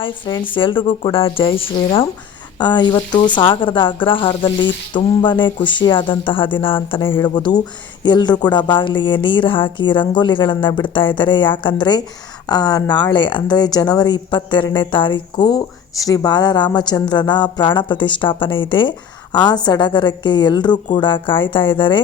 Hi friends ಎಲ್ರಿಗೂ ಕೂಡ ಜೈ ಶ್ರೀರಾಮ್. ಇವತ್ತು ಸಾಗರದ ಅಗ್ರಹಾರದಲ್ಲಿ ತುಂಬಾ ಖುಷಿಯಾದಂತಹ ದಿನ ಅಂತಲೇ ಹೇಳ್ಬೋದು. ಎಲ್ಲರೂ ಕೂಡ ಬಾಗಿಲಿಗೆ ನೀರು ಹಾಕಿ ರಂಗೋಲಿಗಳನ್ನು ಬಿಡ್ತಾ ಇದ್ದಾರೆ. ಯಾಕಂದರೆ ನಾಳೆ, ಅಂದರೆ ಜನವರಿ ಇಪ್ಪತ್ತೆರಡನೇ ತಾರೀಕು ಶ್ರೀ ಬಾಲರಾಮಚಂದ್ರನ ಪ್ರಾಣ ಪ್ರತಿಷ್ಠಾಪನೆ ಇದೆ. ಆ ಸಡಗರಕ್ಕೆ ಎಲ್ಲರೂ ಕೂಡ ಕಾಯ್ತಾ ಇದ್ದಾರೆ.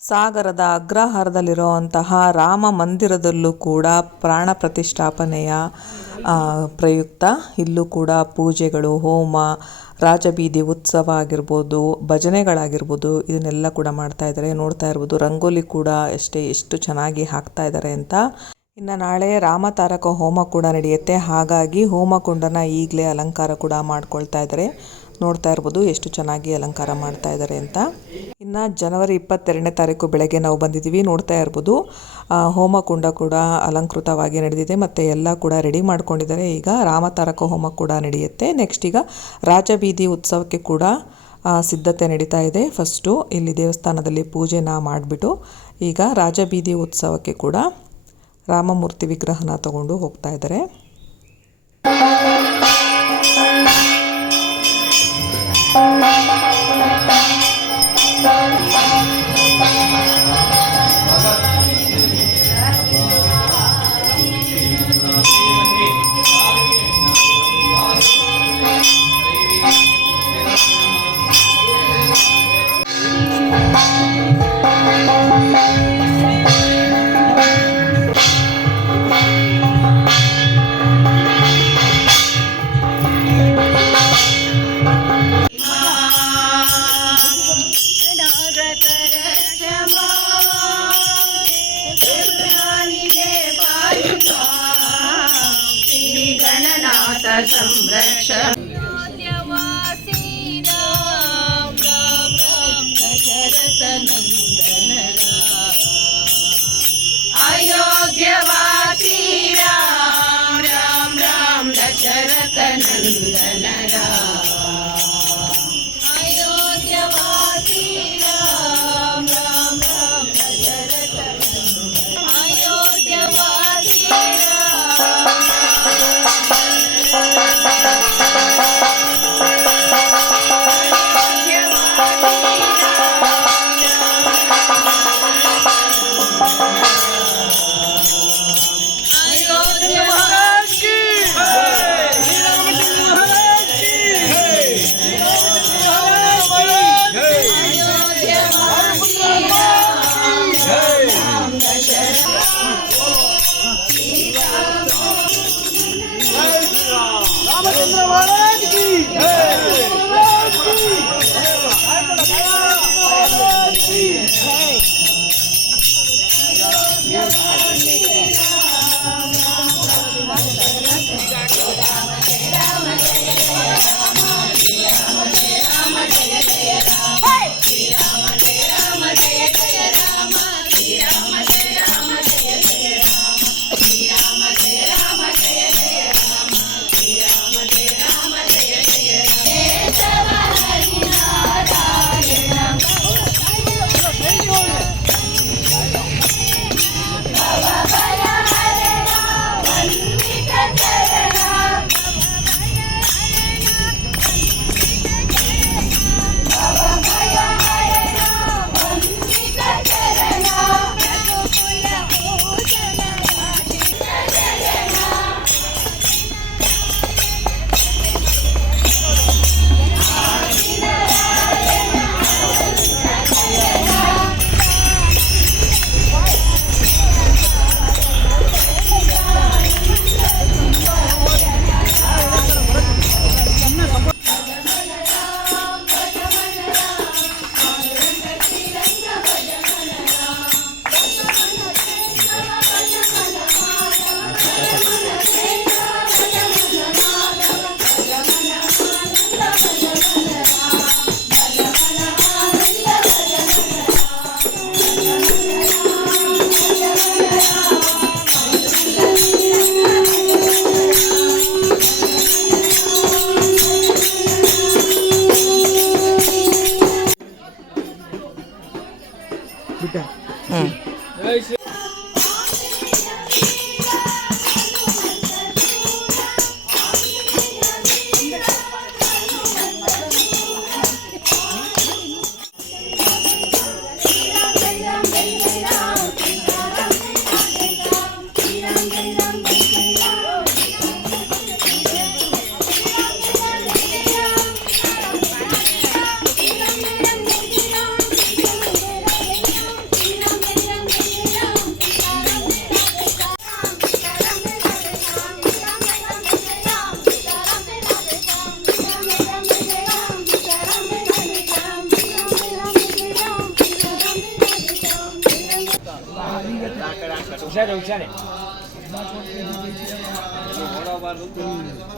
ಸಾಗರದ ಅಗ್ರಹಾರದಲ್ಲಿರುವಂತಹ ರಾಮ ಮಂದಿರದಲ್ಲೂ ಕೂಡ ಪ್ರಾಣ ಪ್ರತಿಷ್ಠಾಪನೆಯ ಪ್ರಯುಕ್ತ. ಇಲ್ಲೂ ಕೂಡ ಪೂಜೆಗಳು, ಹೋಮ, ರಾಜಬೀದಿ ಉತ್ಸವ ಆಗಿರ್ಬೋದು, ಭಜನೆಗಳಾಗಿರ್ಬೋದು, ಇದನ್ನೆಲ್ಲ ಕೂಡ ಮಾಡ್ತಾ ಇದ್ದಾರೆ. ನೋಡ್ತಾ ಇರ್ಬೋದು, ರಂಗೋಲಿ ಕೂಡ ಎಷ್ಟೇ ಎಷ್ಟು ಚೆನ್ನಾಗಿ ಹಾಕ್ತಾ ಇದ್ದಾರೆ ಅಂತ. ಇನ್ನು ನಾಳೆ ರಾಮತಾರಕ ಹೋಮ ಕೂಡ ನಡೆಯುತ್ತೆ. ಹಾಗಾಗಿ ಹೋಮಕುಂಡನ ಈಗಲೇ ಅಲಂಕಾರ ಕೂಡ ಮಾಡ್ಕೊಳ್ತಾ ಇದ್ದಾರೆ. ನೋಡ್ತಾ ಇರ್ಬೋದು ಎಷ್ಟು ಚೆನ್ನಾಗಿ ಅಲಂಕಾರ ಮಾಡ್ತಾ ಇದ್ದಾರೆ ಅಂತ. ಇನ್ನು ಜನವರಿ ಇಪ್ಪತ್ತೆರಡನೇ ತಾರೀಕು ಬೆಳಗ್ಗೆ ನಾವು ಬಂದಿದ್ದೀವಿ, ನೋಡ್ತಾ ಇರ್ಬೋದು. ಹೋಮ ಕುಂಡ ಕೂಡ ಅಲಂಕೃತವಾಗಿ ನಡೆದಿದೆ ಮತ್ತು ಎಲ್ಲ ಕೂಡ ರೆಡಿ ಮಾಡ್ಕೊಂಡಿದ್ದಾರೆ. ಈಗ ರಾಮತಾರಕ ಹೋಮ ಕೂಡ ನಡೆಯುತ್ತೆ. ನೆಕ್ಸ್ಟ್ ಈಗ ರಾಜಬೀದಿ ಉತ್ಸವಕ್ಕೆ ಕೂಡ ಸಿದ್ಧತೆ ನಡೀತಾ ಇದೆ. ಫಸ್ಟು ಇಲ್ಲಿ ದೇವಸ್ಥಾನದಲ್ಲಿ ಪೂಜೆನ ಮಾಡಿಬಿಟ್ಟು ಈಗ ರಾಜಬೀದಿ ಉತ್ಸವಕ್ಕೆ ಕೂಡ ರಾಮಮೂರ್ತಿ ವಿಗ್ರಹನ ತಗೊಂಡು ಹೋಗ್ತಾ ಇದ್ದಾರೆ. ನನಂದನರಾ આવે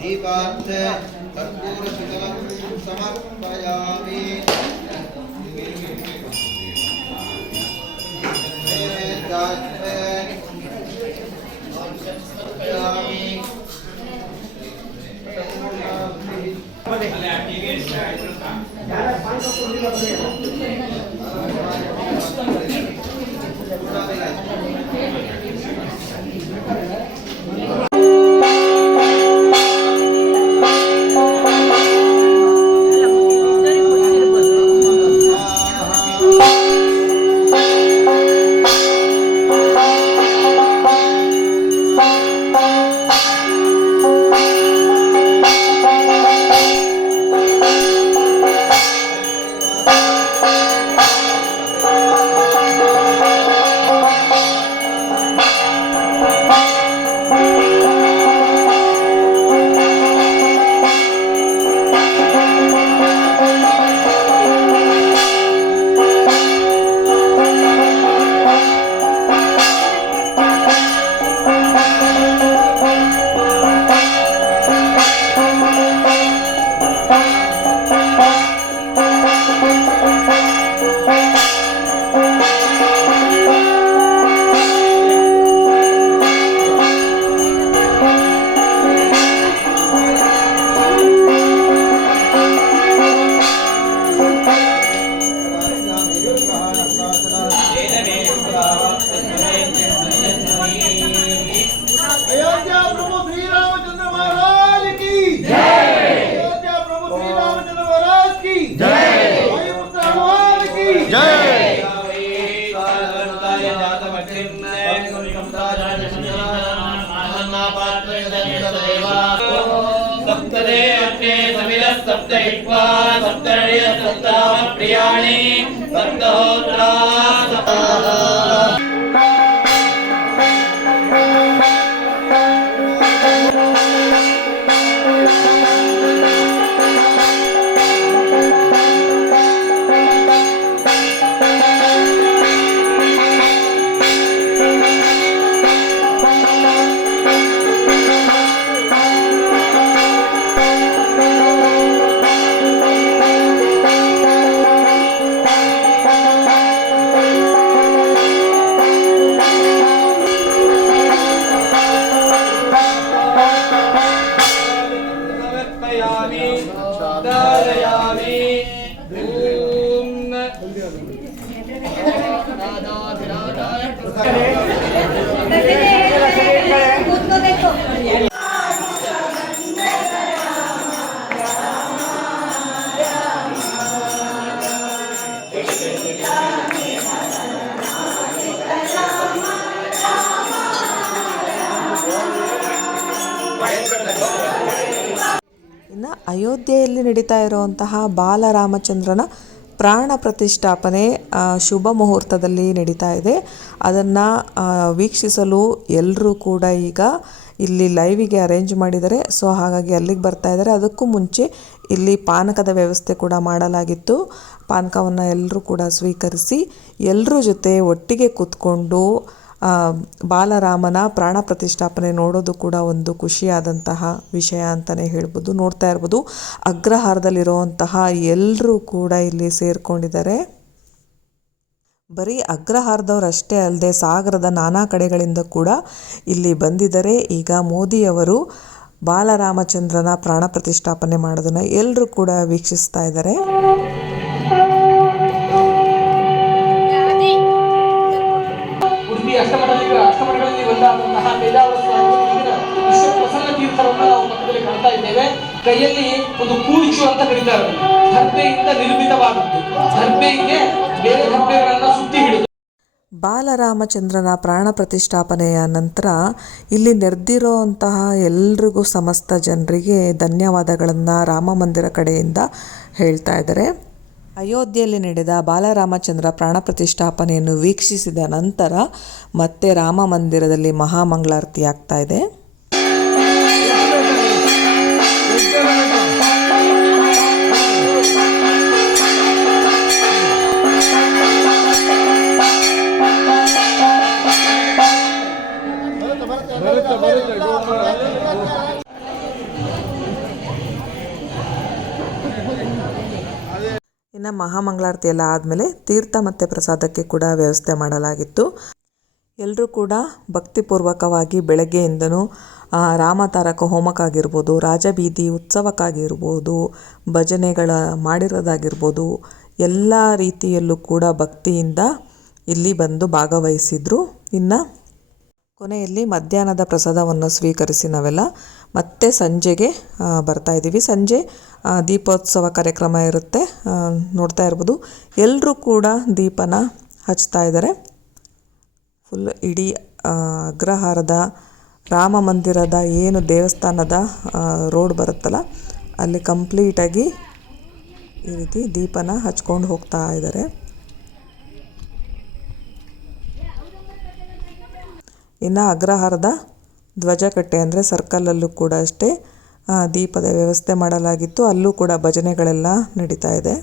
दीपार्थ कर्पूरशुचलं समर्पयामि। यार पाँच सौ कुछ लग रहे हैं అయోధ్య ప్రభు శ్రీరామచంద్ర మహారాజ్కి అయోధ్య ప్రభు శ్రీరామచంద్ర మహారాజ్ ప్రియాణి సప్తహోత్రా ಅಯೋಧ್ಯೆಯಲ್ಲಿ ನಡೀತಾ ಇರುವಂತಹ ಬಾಲರಾಮಚಂದ್ರನ ಪ್ರಾಣ ಪ್ರತಿಷ್ಠಾಪನೆ ಶುಭ ಮುಹೂರ್ತದಲ್ಲಿ ನಡೀತಾ ಇದೆ. ಅದನ್ನು ವೀಕ್ಷಿಸಲು ಎಲ್ಲರೂ ಕೂಡ ಈಗ ಇಲ್ಲಿ ಲೈವಿಗೆ ಅರೇಂಜ್ ಮಾಡಿದ್ದಾರೆ. ಸೊ ಹಾಗಾಗಿ ಅಲ್ಲಿಗೆ ಬರ್ತಾ ಇದ್ದಾರೆ. ಅದಕ್ಕೂ ಮುಂಚೆ ಇಲ್ಲಿ ಪಾನಕದ ವ್ಯವಸ್ಥೆ ಕೂಡ ಮಾಡಲಾಗಿತ್ತು. ಪಾನಕವನ್ನು ಎಲ್ಲರೂ ಕೂಡ ಸ್ವೀಕರಿಸಿ ಎಲ್ಲರ ಜೊತೆ ಒಟ್ಟಿಗೆ ಕೂತ್ಕೊಂಡು ಬಾಲರಾಮನ ಪ್ರಾಣ ಪ್ರತಿಷ್ಠಾಪನೆ ನೋಡೋದು ಕೂಡ ಒಂದು ಖುಷಿಯಾದಂತಹ ವಿಷಯ ಅಂತಲೇ ಹೇಳ್ಬೋದು. ನೋಡ್ತಾ ಇರ್ಬೋದು. ಅಗ್ರಹಾರದಲ್ಲಿರುವಂತಹ ಎಲ್ಲರೂ ಕೂಡ ಇಲ್ಲಿ ಸೇರಿಕೊಂಡಿದ್ದಾರೆ. ಬರೀ ಅಗ್ರಹಾರದವರಷ್ಟೇ ಅಲ್ಲದೆ ಸಾಗರದ ನಾನಾ ಕಡೆಗಳಿಂದ ಕೂಡ ಇಲ್ಲಿ ಬಂದಿದ್ದಾರೆ. ಈಗ ಮೋದಿಯವರು ಬಾಲರಾಮಚಂದ್ರನ ಪ್ರಾಣ ಪ್ರತಿಷ್ಠಾಪನೆ ಮಾಡೋದನ್ನು ಎಲ್ಲರೂ ಕೂಡ ವೀಕ್ಷಿಸ್ತಾ ಇದ್ದಾರೆ. ಇದ್ದೇವೆ. ಕೈಯಲ್ಲಿ ಒಂದು ಕೂಚು ಅಂತ ಕರೀತಾರೆ. ದರ್ಬೆಯಿಂದ ನಿರ್ಮಿತವಾದದ್ದು ದರ್ಬೆಗೆ ಬೇರೆ ದರ್ಬೆಗಳನ್ನ ಸುತ್ತಿ ಹಿಡಿದು. ಬಾಲರಾಮಚಂದ್ರನ ಪ್ರಾಣ ಪ್ರತಿಷ್ಠಾಪನೆಯ ನಂತರ ಇಲ್ಲಿ ನೆರೆದಿರೋ ಅಂತಹ ಎಲ್ರಿಗೂ ಸಮಸ್ತ ಜನರಿಗೆ ಧನ್ಯವಾದಗಳನ್ನು ರಾಮ ಮಂದಿರ ಕಡೆಯಿಂದ ಹೇಳ್ತಾ ಇದ್ದಾರೆ. ಅಯೋಧ್ಯೆಯಲ್ಲಿ ನಡೆದ ಬಾಲರಾಮಚಂದ್ರ ಪ್ರಾಣ ಪ್ರತಿಷ್ಠಾಪನೆಯನ್ನು ವೀಕ್ಷಿಸಿದ ನಂತರ ಮತ್ತೆ ರಾಮ ಮಂದಿರದಲ್ಲಿ ಮಹಾಮಂಗಳಾರತಿ ಆಗ್ತಾ ಇದೆ. ಇನ್ನು ಮಹಾಮಂಗಳಾರತಿ ಎಲ್ಲ ಆದಮೇಲೆ ತೀರ್ಥ ಮತ್ತು ಪ್ರಸಾದಕ್ಕೆ ಕೂಡ ವ್ಯವಸ್ಥೆ ಮಾಡಲಾಗಿತ್ತು. ಎಲ್ಲರೂ ಕೂಡ ಭಕ್ತಿಪೂರ್ವಕವಾಗಿ ಬೆಳಗ್ಗೆಯಿಂದನೂ ರಾಮ ರಾಮತಾರಕ ಹೋಮಕ್ಕಾಗಿರ್ಬೋದು, ರಾಜಬೀದಿ ಉತ್ಸವಕ್ಕಾಗಿರ್ಬೋದು, ಭಜನೆಗಳ ಮಾಡಿರೋದಾಗಿರ್ಬೋದು, ಎಲ್ಲ ರೀತಿಯಲ್ಲೂ ಕೂಡ ಭಕ್ತಿಯಿಂದ ಇಲ್ಲಿ ಬಂದು ಭಾಗವಹಿಸಿದ್ರು. ಇನ್ನು ಕೊನೆಯಲ್ಲಿ ಮಧ್ಯಾಹ್ನದ ಪ್ರಸಾದವನ್ನು ಸ್ವೀಕರಿಸಿ ನಾವೆಲ್ಲ ಮತ್ತೆ ಸಂಜೆಗೆ ಬರ್ತಾ ಇದ್ದೀವಿ. ಸಂಜೆ ದೀಪೋತ್ಸವ ಕಾರ್ಯಕ್ರಮ ಇರುತ್ತೆ. ನೋಡ್ತಾ ಇರ್ಬೋದು. ಎಲ್ಲರೂ ಕೂಡ ದೀಪನ ಹಚ್ತಾ ಇದ್ದಾರೆ. ಫುಲ್ ಇಡೀ ಅಗ್ರಹಾರದ, ರಾಮ ಮಂದಿರದ ಏನು ದೇವಸ್ಥಾನದ ರೋಡ್ ಬರುತ್ತಲ್ಲ, ಅಲ್ಲಿ ಕಂಪ್ಲೀಟಾಗಿ ಈ ರೀತಿ ದೀಪನ ಹಚ್ಕೊಂಡು ಹೋಗ್ತಾ ಇದ್ದಾರೆ. ಇನ್ನು ಅಗ್ರಹಾರದ ಧ್ವಜಕಟ್ಟೆ ಅಂದರೆ ಸರ್ಕಲಲ್ಲೂ ಕೂಡ ಅಷ್ಟೇ ದೀಪದ ವ್ಯವಸ್ಥೆ ಮಾಡಲಾಗಿತ್ತು. ಅಲ್ಲೂ ಕೂಡ ಭಜನೆಗಳೆಲ್ಲ ನಡೀತಾ ಇದೆ.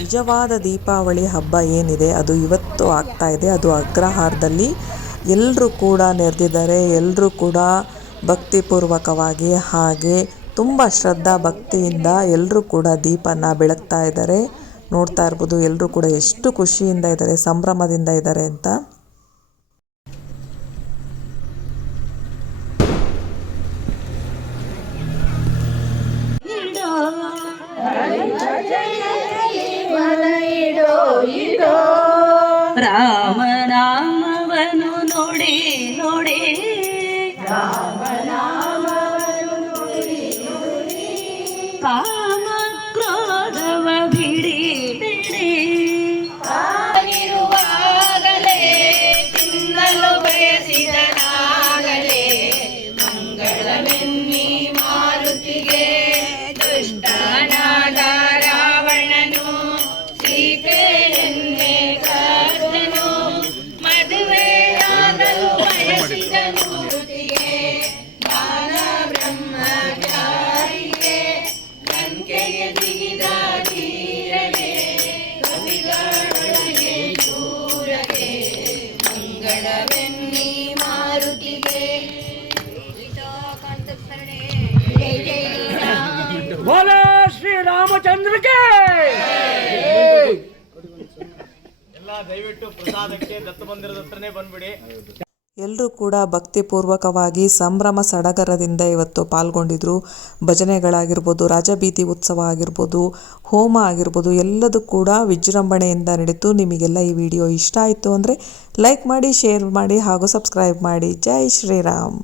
ನಿಜವಾದ ದೀಪಾವಳಿ ಹಬ್ಬ ಏನಿದೆ? ಅದು ಇವತ್ತು ಆಗ್ತಾ ಇದೆ. ಅದು ಅಗ್ರಹಾರದಲ್ಲಿ ಎಲ್ಲರೂ ಕೂಡ ನೆರೆದಿದ್ದಾರೆ. ಎಲ್ಲರೂ ಕೂಡ ಭಕ್ತಿಪೂರ್ವಕವಾಗಿ ಹಾಗೆ ತುಂಬ ಶ್ರದ್ಧಾ ಭಕ್ತಿಯಿಂದ ಎಲ್ಲರೂ ಕೂಡ ದೀಪನ ಬೆಳಗ್ತಾ ಇದ್ದಾರೆ. ನೋಡ್ತಾ ಇರ್ಬೋದು ಎಲ್ಲರೂ ಕೂಡ ಎಷ್ಟು ಖುಷಿಯಿಂದ ಇದ್ದಾರೆ, ಸಂಭ್ರಮದಿಂದ ಇದ್ದಾರೆ ಅಂತ. ರಾಮನಾಮವನು ನೋಡಿ ನೋಡಿ. ಕಾಮ ಕ್ರೋಧವ ಬಿಡಿ ಬಿಡಿ ಮಾರುತಿಗೆ ದುಷ್ಟನಾದ ರಾವಣನು ಸೀತೆಯನ್ನೇ ಶ್ರೀ ರಾಮಚಂದ್ರಕ್ಕೆ ಎಲ್ಲ ದಯವಿಟ್ಟು ಪ್ರಸಾದಕ್ಕೆ ದತ್ತ ಮಂದಿರದ ಹತ್ರನೇ ಬಂದ್ಬಿಡಿ. ಎಲ್ಲರೂ ಕೂಡ ಭಕ್ತಿಪೂರ್ವಕವಾಗಿ ಸಂಭ್ರಮ ಸಡಗರದಿಂದ ಇವತ್ತು ಪಾಲ್ಗೊಂಡಿದ್ರು. ಭಜನೆಗಳಾಗಿರ್ಬೋದು ರಾಜಬೀದಿ ಉತ್ಸವ ಆಗಿರ್ಬೋದು ಹೋಮ ಆಗಿರ್ಬೋದು ಎಲ್ಲದೂ ಕೂಡ ವಿಜೃಂಭಣೆಯಿಂದ ನಡೀತು ನಿಮಗೆಲ್ಲ ಈ ವಿಡಿಯೋ ಇಷ್ಟ ಆಯಿತು ಅಂದರೆ ಲೈಕ್ ಮಾಡಿ ಶೇರ್ ಮಾಡಿ ಹಾಗೂ ಸಬ್ಸ್ಕ್ರೈಬ್ ಮಾಡಿ. ಜೈ ಶ್ರೀರಾಮ್.